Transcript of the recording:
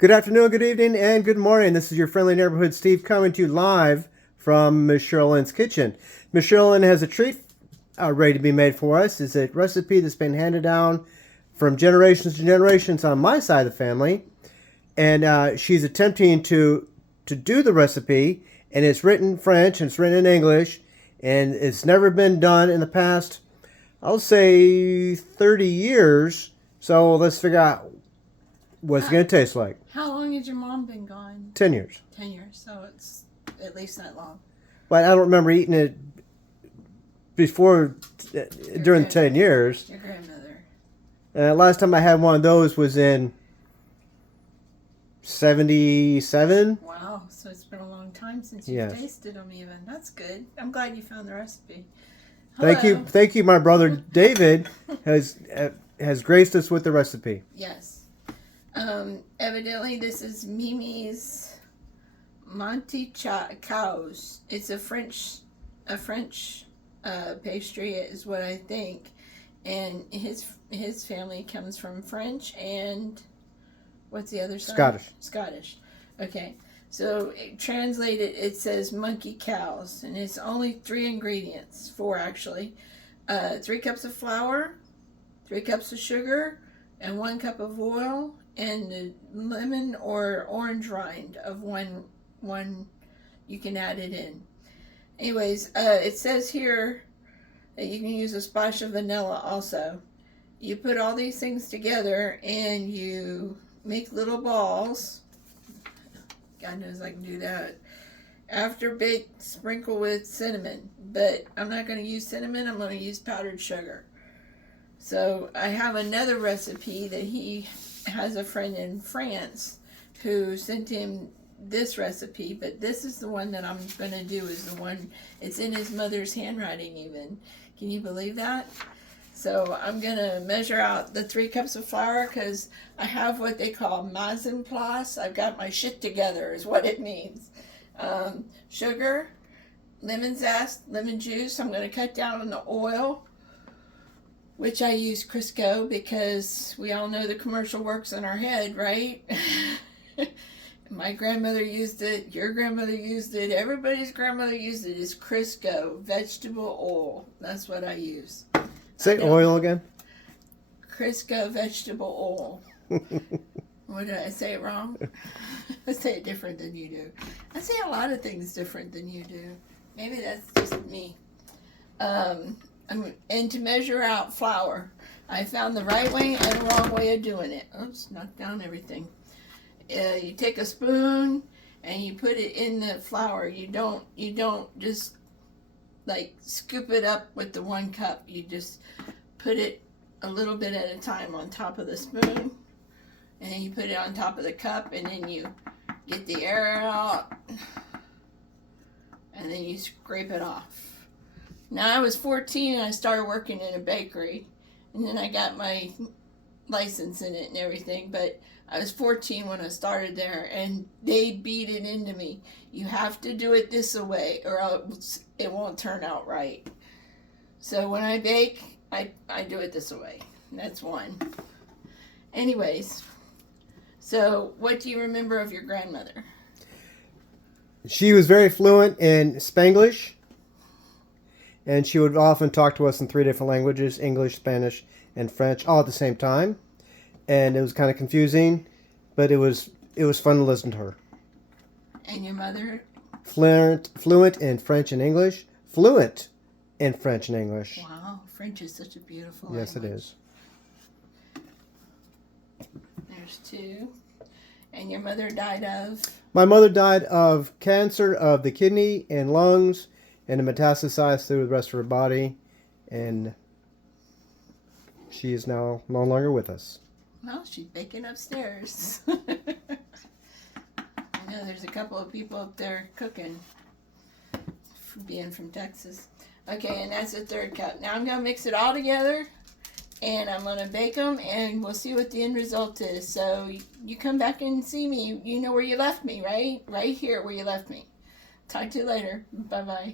Good afternoon, good evening, and good morning. This is your friendly neighborhood Steve coming to you live from Miss Cheryl Lynne's kitchen. Miss Cheryl Lynne has a treat ready to be made for us. It's a recipe that's been handed down from generations to generations on my side of the family. And she's attempting to do the recipe, and it's written in French and it's written in English, and it's never been done in the past, I'll say 30 years. So let's figure out what it's going to taste like. How long has your mom been gone? 10 years. 10 years, so it's at least that long. But I don't remember eating it before, during 10 years. Your grandmother. Last time I had one of those was in 77. Wow, so it's been a long time since you've tasted them even. That's good. I'm glad you found the recipe. Hello. Thank you. My brother David has graced us with the recipe. Yes. Evidently this is Mimi's monti-cows. It's a French pastry is what I think, and his family comes from French and what's the other side? Scottish. Okay, so translated it says monkey cows, and it's only 3 ingredients, 4 actually. 3 cups of flour, 3 cups of sugar, and 1 cup of oil, and the lemon or orange rind of one you can add it in. Anyways, it says here that you can use a splash of vanilla also. You put all these things together and you make little balls. God knows I can do that. After baked, sprinkle with cinnamon, but I'm not going to use cinnamon, I'm going to use powdered sugar. So I have another recipe that he has a friend in France who sent him this recipe, but this is the one that I'm going to do, is the one, it's in his mother's handwriting even. Can you believe that? So I'm going to measure out the 3 cups of flour because I have what they call mise en place. I've got my shit together is what it means. Sugar, lemon zest, lemon juice. I'm going to cut down on the oil, which I use Crisco because we all know the commercial works in our head, right? My grandmother used it, your grandmother used it, everybody's grandmother used it. It's Crisco, vegetable oil. That's what I use. Say oil again. Crisco vegetable oil. What, did I say it wrong? I say it different than you do. I say a lot of things different than you do. Maybe that's just me. And to measure out flour, I found the right way and the wrong way of doing it. Oops, knocked down everything. You take a spoon and you put it in the flour. You don't just like scoop it up with the 1 cup. You just put it a little bit at a time on top of the spoon, and then you put it on top of the cup, and then you get the air out, and then you scrape it off. Now, I was 14 and I started working in a bakery, and then I got my license in it and everything, but I was 14 when I started there, and they beat it into me. You have to do it this way or else it won't turn out right. So when I bake, I do it this way. That's one. Anyways, so what do you remember of your grandmother? She was very fluent in Spanglish. And she would often talk to us in 3 different languages, English, Spanish, and French, all at the same time. And it was kind of confusing, but it was fun to listen to her. And your mother? Fluent in French and English. Fluent in French and English. Wow, French is such a beautiful language. Yes, it is. There's 2. And your mother died of? My mother died of cancer of the kidney and lungs, and it metastasized through the rest of her body, and she is now no longer with us. Well, she's baking upstairs. I know there's a couple of people up there cooking, being from Texas. Okay, and that's the 3rd cup. Now I'm going to mix it all together, and I'm going to bake them, and we'll see what the end result is. So you come back and see me. You know where you left me, right? Right here where you left me. Talk to you later. Bye-bye.